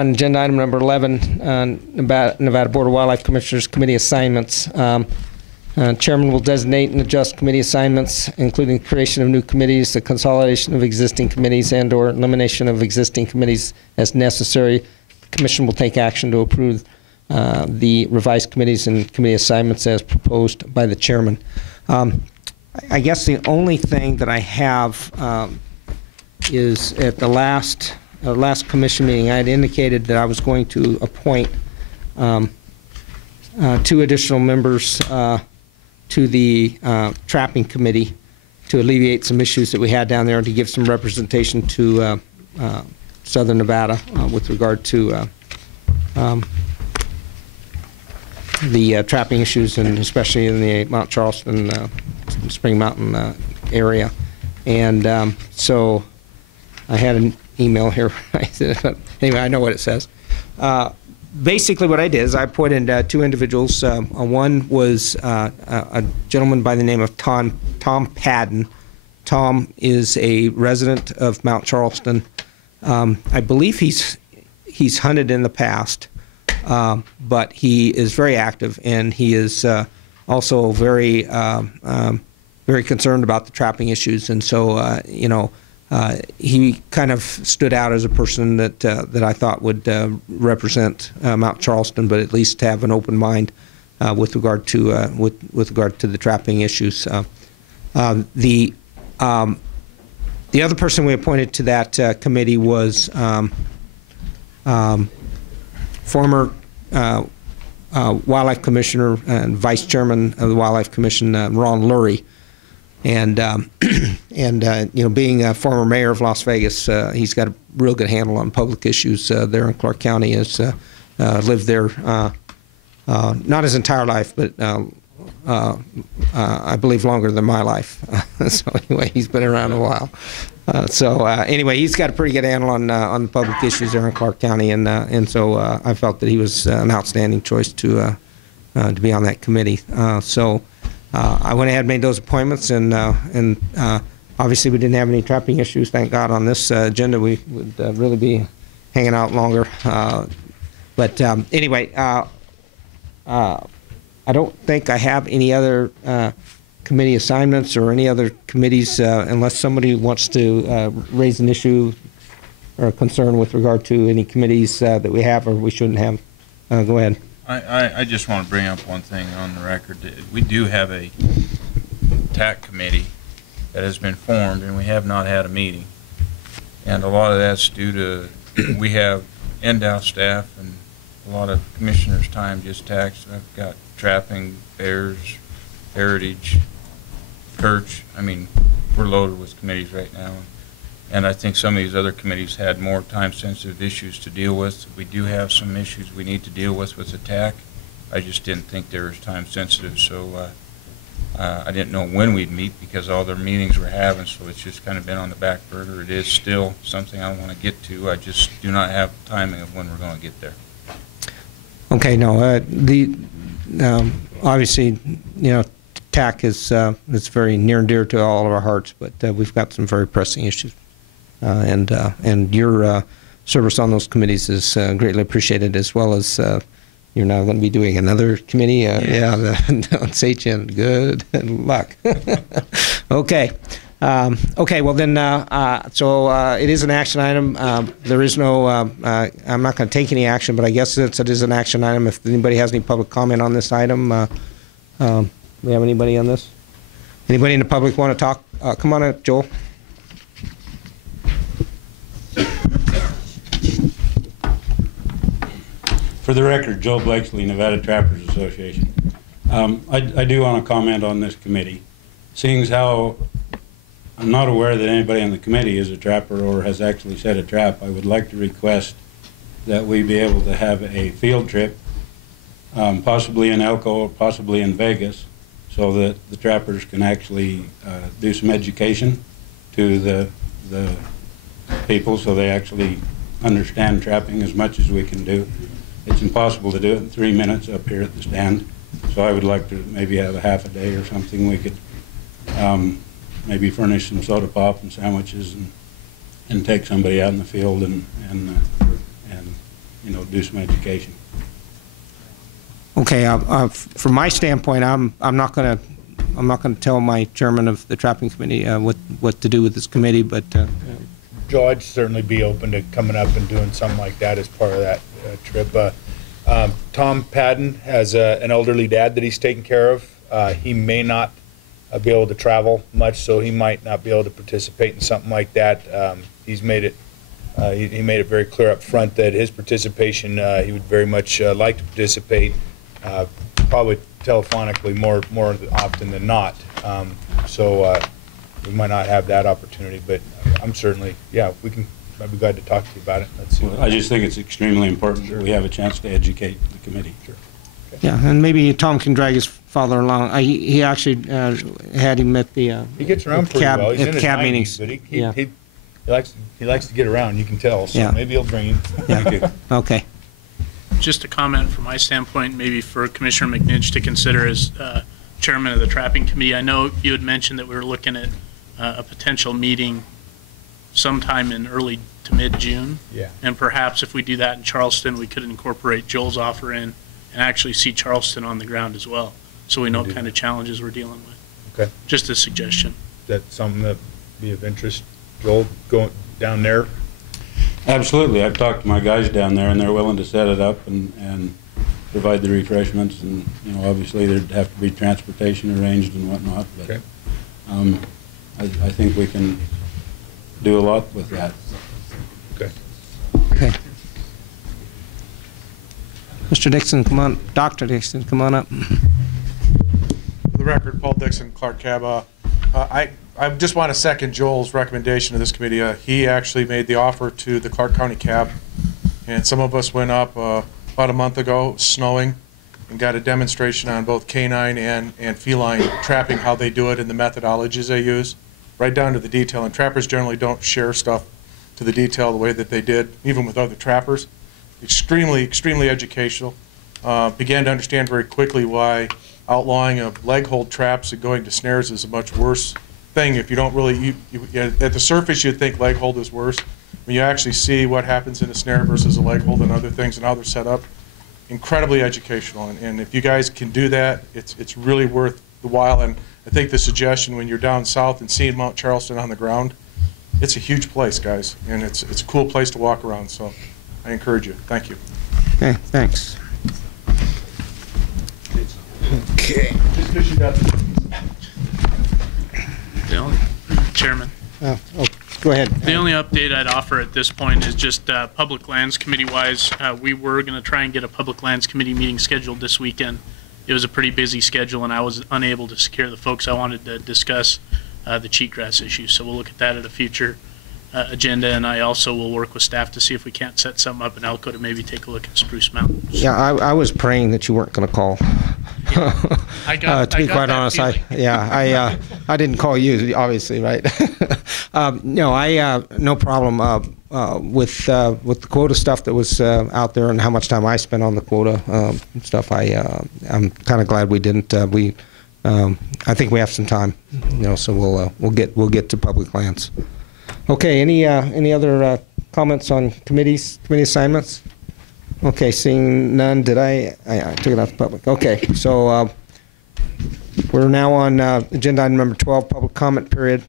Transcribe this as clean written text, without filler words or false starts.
On agenda item number 11, Nevada Board of Wildlife Commissioners Committee assignments. Chairman will designate and adjust committee assignments, including the creation of new committees, the consolidation of existing committees, and/or elimination of existing committees as necessary. The Commission will take action to approve the revised committees and committee assignments as proposed by the chairman. I guess the only thing that I have is at the last commission meeting, I had indicated that I was going to appoint 2 additional members to the trapping committee to alleviate some issues that we had down there and to give some representation to Southern Nevada with regard to the trapping issues, and especially in the Mount Charleston, Spring Mountain area. And so I had an email here. Anyway, I know what it says. Basically what I did is I put in 2 individuals. One was a gentleman by the name of Tom Padden. Tom is a resident of Mount Charleston. I believe he's hunted in the past, but he is very active, and he is also very very concerned about the trapping issues. And so you know, he kind of stood out as a person that I thought would represent Mount Charleston, but at least have an open mind with regard to with regard to the trapping issues. The other person we appointed to that committee was former Wildlife Commissioner and Vice Chairman of the Wildlife Commission, Ron Lurie. And you know, being a former mayor of Las Vegas, he's got a real good handle on public issues there in Clark County. Has lived there not his entire life, but I believe longer than my life. So anyway, he's been around a while. Anyway, he's got a pretty good handle on the public issues there in Clark County, and so I felt that he was an outstanding choice to be on that committee. I went ahead and made those appointments, and obviously we didn't have any trapping issues, thank God, on this agenda. We would really be hanging out longer. But anyway, I don't think I have any other committee assignments or any other committees unless somebody wants to raise an issue or a concern with regard to any committees that we have or we shouldn't have. Go ahead. I just want to bring up one thing on the record. We do have a TAC committee that has been formed, and we have not had a meeting. And a lot of that's due to we have NDOW staff, and a lot of commissioners' time just taxed. I've got trapping, bears, heritage, perch. I mean, we're loaded with committees right now. And I think some of these other committees had more time-sensitive issues to deal with. We do have some issues we need to deal with attack. I just didn't think they were time-sensitive, so I didn't know when we'd meet because all their meetings we're having, so it's just kind of been on the back burner. It is still something I want to get to. I just do not have timing of when we're going to get there. Okay, no, obviously, you know, TAC is it's very near and dear to all of our hearts, but we've got some very pressing issues. And your service on those committees is greatly appreciated, as well as you're now going to be doing another committee. Yeah, the SHN. Good luck. Okay. Okay. Well, then, so it is an action item. There is no. I'm not going to take any action, but I guess since it is an action item, if anybody has any public comment on this item, we have anybody on this? Anybody in the public want to talk? Come on up, Joel. For the record, Joe Blakesley, Nevada Trappers Association. I do want to comment on this committee. Seeing as how I'm not aware that anybody on the committee is a trapper or has actually set a trap, I would like to request that we be able to have a field trip, possibly in Elko or possibly in Vegas, so that the trappers can actually do some education to the people so they actually understand trapping as much as we can do. It's impossible to do it in 3 minutes up here at the stand, so I would like to maybe have a half a day or something. We could maybe furnish some soda pop and sandwiches and take somebody out in the field and do some education. Okay, from my standpoint, I'm not going to tell my chairman of the trapping committee what to do with this committee, but Joe, I'd certainly be open to coming up and doing something like that as part of that trip. Tom Padden has an elderly dad that he's taking care of. He may not be able to travel much, so he might not be able to participate in something like that. He's made it. He made it very clear up front that his participation, he would very much like to participate, probably telephonically more often than not. We might not have that opportunity, but I'm certainly, yeah, I'd be glad to talk to you about it. Let's see. I just think it's extremely important that we have a chance to educate the committee. Sure. Okay. Yeah, and maybe Tom can drag his father along. He actually had him at the he gets around pretty well. He's in his cab 90s, meetings. but he likes to get around. You can tell. So yeah. Maybe he'll bring him. Yeah. Okay. Just a comment from my standpoint, maybe for Commissioner McNinch to consider as chairman of the trapping committee. I know you had mentioned that we were looking at a potential meeting sometime in early to mid-June. Yeah. And perhaps if we do that in Charleston, we could incorporate Joel's offer in and actually see Charleston on the ground as well, so we know what kind of challenges we're dealing with. Okay. Just a suggestion. Is that something that would be of interest, Joel, going down there? Absolutely. I've talked to my guys down there, and they're willing to set it up and provide the refreshments. And obviously there'd have to be transportation arranged and whatnot. But okay. I think we can do a lot with that. Okay. Okay. Mr. Dixon, come on. Dr. Dixon, come on up. For the record, Paul Dixon, Clark Cab. I just want to second Joel's recommendation to this committee. He actually made the offer to the Clark County Cab, and some of us went up about a month ago, snowing, and got a demonstration on both canine and feline trapping, how they do it and the methodologies they use, right down to the detail. And trappers generally don't share stuff to the detail the way that they did, even with other trappers. Extremely, extremely educational. Began to understand very quickly why outlawing of leg hold traps and going to snares is a much worse thing. If you don't really, at the surface you'd think leg hold is worse. When you actually see what happens in a snare versus a leg hold and other things and how they're set up, incredibly educational. And if you guys can do that, it's really worth the while. And I think the suggestion when you're down south and seeing Mount Charleston on the ground, it's a huge place, guys, and it's a cool place to walk around. So I encourage you. Thank you. Okay, thanks. Okay. Just because you got Chairman. Go ahead. The only update I'd offer at this point is just Public Lands Committee-wise. We were going to try and get a Public Lands Committee meeting scheduled this weekend. It was a pretty busy schedule, and I was unable to secure the folks I wanted to discuss the cheatgrass issue. So we'll look at that at a future agenda, and I also will work with staff to see if we can't set something up in Elko to maybe take a look at Spruce Mountain. Yeah, I was praying that you weren't going to call. Yeah. To be quite honest, I didn't call you, obviously, right? No, no problem with the quota stuff that was out there and how much time I spent on the quota stuff. I'm kind of glad we didn't. I think we have some time, so we'll get to public lands. Okay. Any other comments on committee assignments? Okay, seeing none, I took it out to public. Okay, so we're now on agenda item number 12, public comment period.